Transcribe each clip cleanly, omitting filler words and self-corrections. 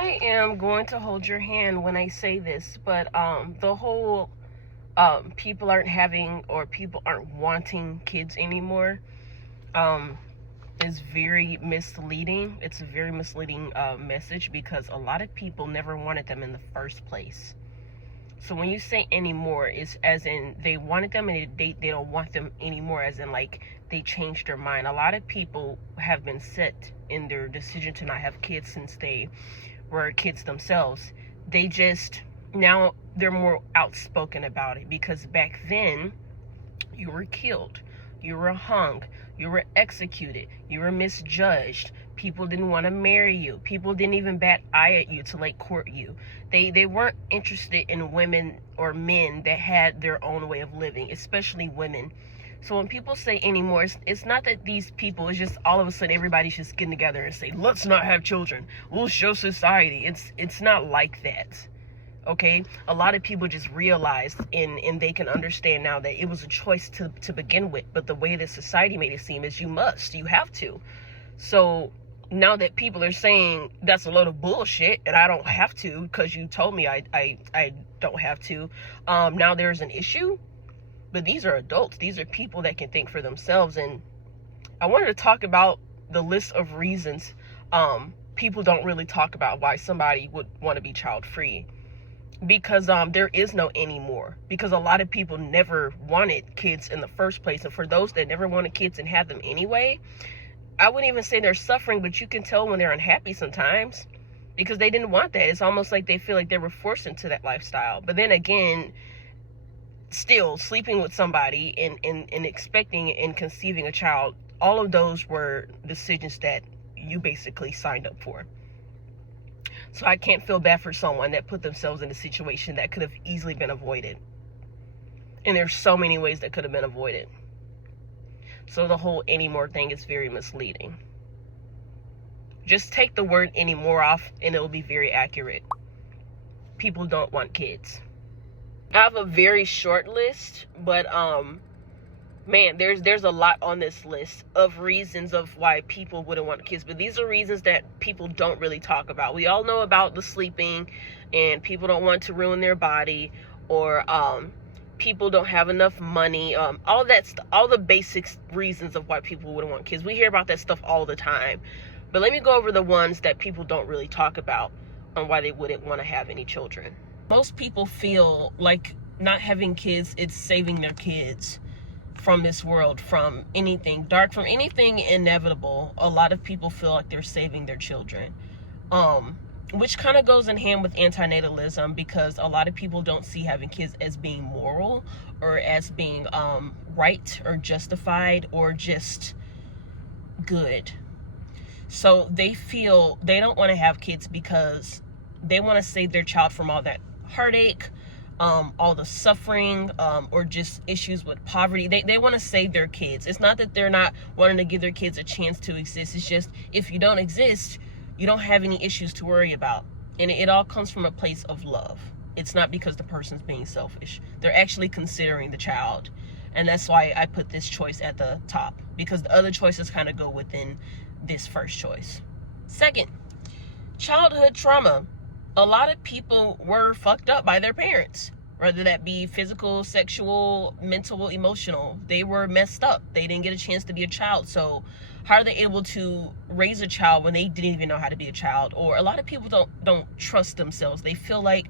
I am going to hold your hand when I say this, but the whole people aren't having or people aren't wanting kids anymore is very misleading. It's a very misleading message because a lot of people never wanted them in the first place. So when you say anymore, it's as in they wanted them and they don't want them anymore, as in like they changed their mind. A lot of people have been set in their decision to not have kids since they were kids themselves. They just, now they're more outspoken about it, because back then you were killed, you were hung, you were executed, you were misjudged. People didn't want to marry you. People didn't even bat eye at you to like court you. They weren't interested in women or men that had their own way of living, especially women. So when people say anymore, it's not that these people, it's just all of a sudden everybody's just getting together and say, let's not have children, we'll show society. It's not like that. Okay, a lot of people just realized and they can understand now that it was a choice to begin with, but the way that society made it seem is you have to. So now that people are saying that's a load of bullshit and I don't have to because you told me I don't have to, now there's an issue. But these are adults. These are people that can think for themselves. And I wanted to talk about the list of reasons people don't really talk about why somebody would want to be child free. Because there is no anymore. Because a lot of people never wanted kids in the first place. And for those that never wanted kids and had them anyway, I wouldn't even say they're suffering, but you can tell when they're unhappy sometimes. Because they didn't want that. It's almost like they feel like they were forced into that lifestyle. But then again, still sleeping with somebody and expecting and conceiving a child, all of those were decisions that you basically signed up for. So I can't feel bad for someone that put themselves in a situation that could have easily been avoided. And there's so many ways that could have been avoided. So the whole anymore thing is very misleading. Just take the word anymore off and it'll be very accurate. People don't want kids. I have a very short list, but man, there's a lot on this list of reasons of why people wouldn't want kids. But these are reasons that people don't really talk about. We all know about the sleeping, and people don't want to ruin their body, or people don't have enough money. All the basic reasons of why people wouldn't want kids. We hear about that stuff all the time. But let me go over the ones that people don't really talk about on why they wouldn't want to have any children. Most people feel like not having kids, it's saving their kids from this world, from anything dark, from anything inevitable. A lot of people feel like they're saving their children, which kind of goes in hand with anti-natalism, because a lot of people don't see having kids as being moral or as being right or justified or just good. So they feel they don't want to have kids because they want to save their child from all that heartache, all the suffering, or just issues with poverty. They want to save their kids. It's not that they're not wanting to give their kids a chance to exist. It's just, if you don't exist, you don't have any issues to worry about. And it all comes from a place of love. It's not because the person's being selfish. They're actually considering the child. And that's why I put this choice at the top, because the other choices kind of go within this first choice. Second, childhood trauma. A lot of people were fucked up by their parents, whether that be physical, sexual, mental, emotional. They were messed up. They didn't get a chance to be a child. So how are they able to raise a child when they didn't even know how to be a child? Or a lot of people don't trust themselves. They feel like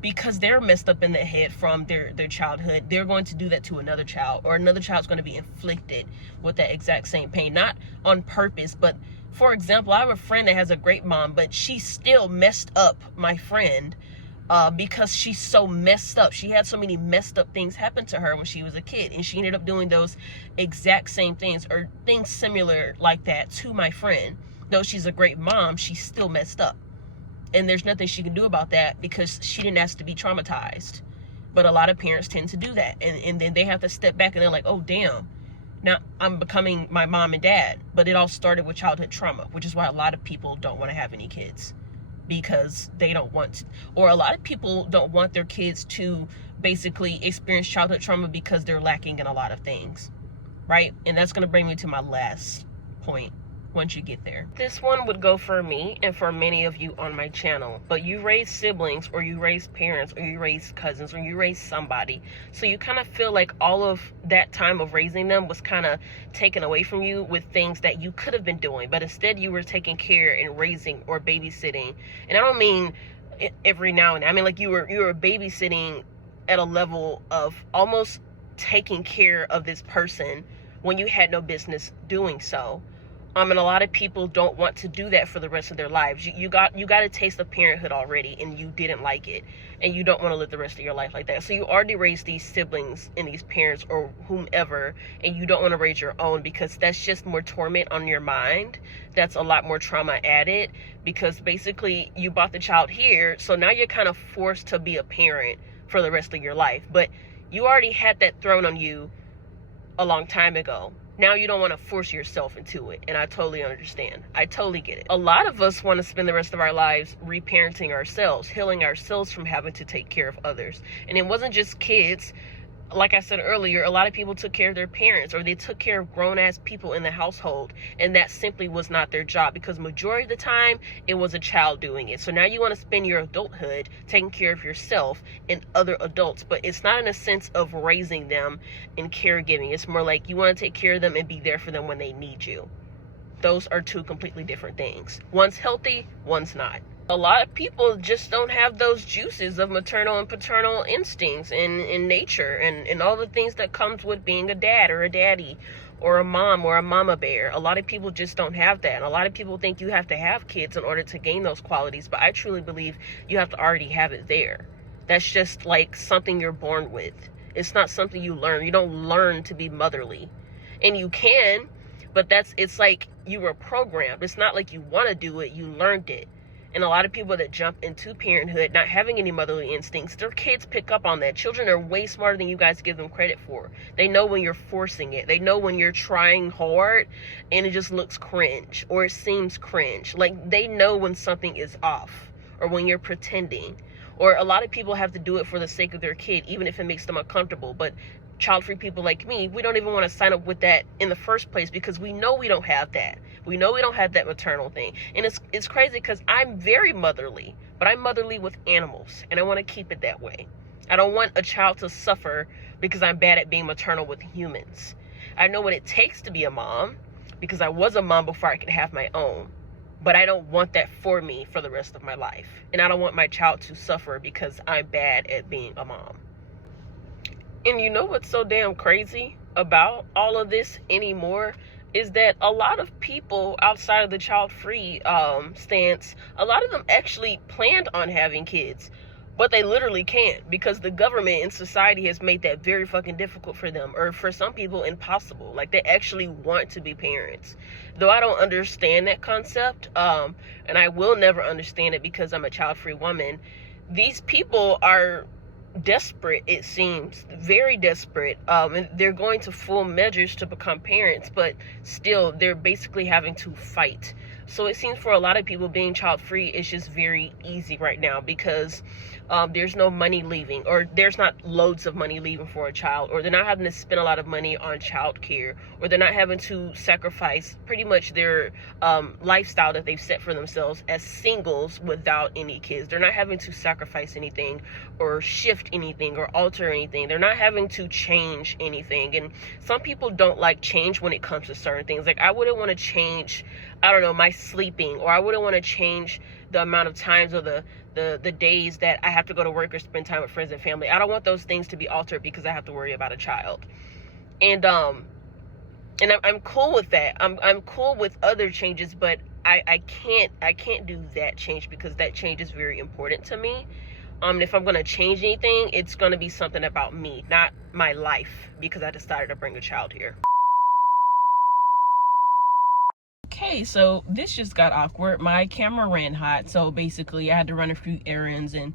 because they're messed up in the head from their childhood, they're going to do that to another child, or another child's going to be inflicted with that exact same pain, not on purpose. But for example, I have a friend that has a great mom, but she still messed up my friend because she's so messed up. She had so many messed up things happen to her when she was a kid, and she ended up doing those exact same things or things similar like that to my friend. Though she's a great mom, she's still messed up. And there's nothing she can do about that because she didn't ask to be traumatized. But a lot of parents tend to do that. And then they have to step back and they're like, oh, damn, now I'm becoming my mom and dad. But it all started with childhood trauma, which is why a lot of people don't want to have any kids, because they don't want to. Or a lot of people don't want their kids to basically experience childhood trauma because they're lacking in a lot of things, right? And that's going to bring me to my last point. once you get there. This one would go for me and for many of you on my channel. But you raise siblings, or you raise parents, or you raise cousins, or you raise somebody. So you kind of feel like all of that time of raising them was kind of taken away from you with things that you could have been doing. But instead you were taking care and raising or babysitting. And I don't mean every now and then. I mean, like, you were babysitting at a level of almost taking care of this person when you had no business doing so. And a lot of people don't want to do that for the rest of their lives. You got a taste of parenthood already, and you didn't like it, and you don't want to live the rest of your life like that. So you already raised these siblings and these parents or whomever, and you don't want to raise your own, because that's just more torment on your mind. That's a lot more trauma added, because basically you brought the child here, so now you're kind of forced to be a parent for the rest of your life. But you already had that thrown on you a long time ago. Now you don't want to force yourself into it, and I totally understand. I totally get it. A lot of us want to spend the rest of our lives reparenting ourselves, healing ourselves from having to take care of others. And it wasn't just kids. Like I said earlier, a lot of people took care of their parents, or they took care of grown-ass people in the household, and that simply was not their job, because majority of the time it was a child doing it. So now you want to spend your adulthood taking care of yourself and other adults, but it's not in a sense of raising them and caregiving. It's more like you want to take care of them and be there for them when they need you. Those are two completely different things. One's healthy, one's not. A lot of people just don't have those juices of maternal and paternal instincts in nature, and all the things that comes with being a dad or a daddy or a mom or a mama bear. A lot of people just don't have that. And a lot of people think you have to have kids in order to gain those qualities, but I truly believe you have to already have it there. That's just like something you're born with. It's not something you learn. You don't learn to be motherly. And you can, but it's like you were programmed. It's not like you want to do it, you learned it. And a lot of people that jump into parenthood not having any motherly instincts, their kids pick up on that. Children are way smarter than you guys give them credit for. They know when you're forcing it. They know when you're trying hard and it just looks cringe, or it seems cringe. Like, they know when something is off, or when you're pretending. Or a lot of people have to do it for the sake of their kid, even if it makes them uncomfortable. But child-free people like me, we don't even want to sign up with that in the first place, because we know we don't have that. We know we don't have that maternal thing. And it's crazy, because I'm very motherly, but I'm motherly with animals, and I want to keep it that way. I don't want a child to suffer because I'm bad at being maternal with humans. I know what it takes to be a mom, because I was a mom before I could have my own. But I don't want that for me for the rest of my life. And I don't want my child to suffer because I'm bad at being a mom. And you know what's so damn crazy about all of this anymore is that a lot of people outside of the child-free stance, a lot of them actually planned on having kids, but they literally can't, because the government and society has made that very fucking difficult for them, or for some people impossible. Like, they actually want to be parents. Though I don't understand that concept, and I will never understand it because I'm a child-free woman, these people are desperate, it seems, very desperate, and they're going to full measures to become parents, but still they're basically having to fight. So it seems for a lot of people being child-free is just very easy right now, because there's no money leaving, or there's not loads of money leaving for a child, or they're not having to spend a lot of money on child care, or they're not having to sacrifice pretty much their lifestyle that they've set for themselves as singles without any kids. They're not having to sacrifice anything, or shift anything, or alter anything. They're not having to change anything. And some people don't like change when it comes to certain things. Like, I wouldn't want to change, I don't know, my sleeping, or I wouldn't want to change the amount of times, or the days that I have to go to work or spend time with friends and family. I don't want those things to be altered because I have to worry about a child. And I'm cool with that. I'm cool with other changes, but I can't do that change, because that change is very important to me. If I'm going to change anything, it's going to be something about me, not my life, because I decided to bring a child here. Okay, so this just got awkward. My camera ran hot, so basically I had to run a few errands and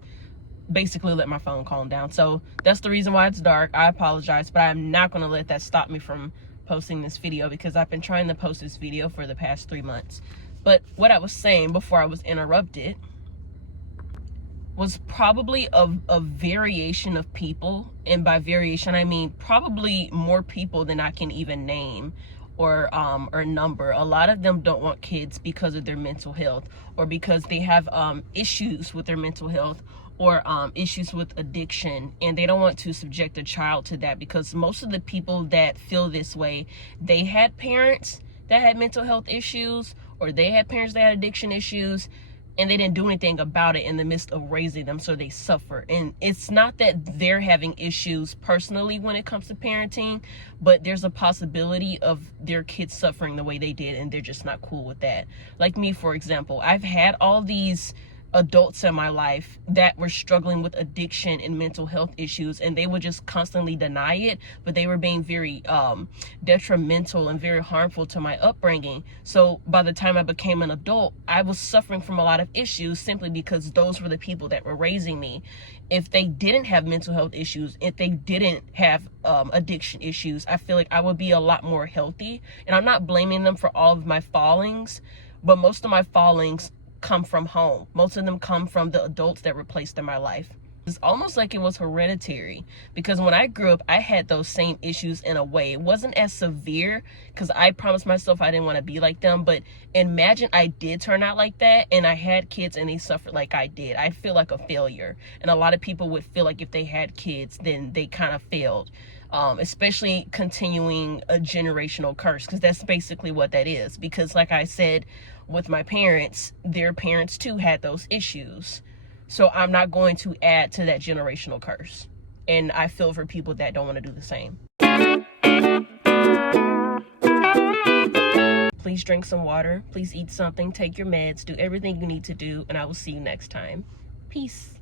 basically let my phone calm down. So that's the reason why it's dark. I apologize, but I'm not going to let that stop me from posting this video, because I've been trying to post this video for the past 3 months. But what I was saying before I was interrupted was probably a variation of people, and by variation I mean probably more people than I can even name, or number. A lot of them don't want kids because of their mental health, or because they have issues with their mental health, or issues with addiction, and they don't want to subject a child to that, because most of the people that feel this way, they had parents that had mental health issues, or they had parents that had addiction issues, and they didn't do anything about it in the midst of raising them, so they suffer. And it's not that they're having issues personally when it comes to parenting, but there's a possibility of their kids suffering the way they did, and they're just not cool with that. Like me, for example, I've had all these adults in my life that were struggling with addiction and mental health issues, and they would just constantly deny it, but they were being very detrimental and very harmful to my upbringing. So by the time I became an adult, I was suffering from a lot of issues simply because those were the people that were raising me. If they didn't have mental health issues, if they didn't have addiction issues, I feel like I would be a lot more healthy. And I'm not blaming them for all of my fallings, but most of my fallings come from home. Most of them come from the adults that were placed in my life. It's almost like it was hereditary, because when I grew up, I had those same issues in a way. It wasn't as severe, because I promised myself I didn't want to be like them, but imagine I did turn out like that, and I had kids and they suffered like I did. I feel like a failure, and a lot of people would feel like if they had kids, then they kind of failed. Especially continuing a generational curse, because that's basically what that is. Because like I said, with my parents, their parents too had those issues, so I'm not going to add to that generational curse. And I feel for people that don't want to do the same. Please drink some water, please eat something, take your meds, do everything you need to do, and I will see you next time. Peace.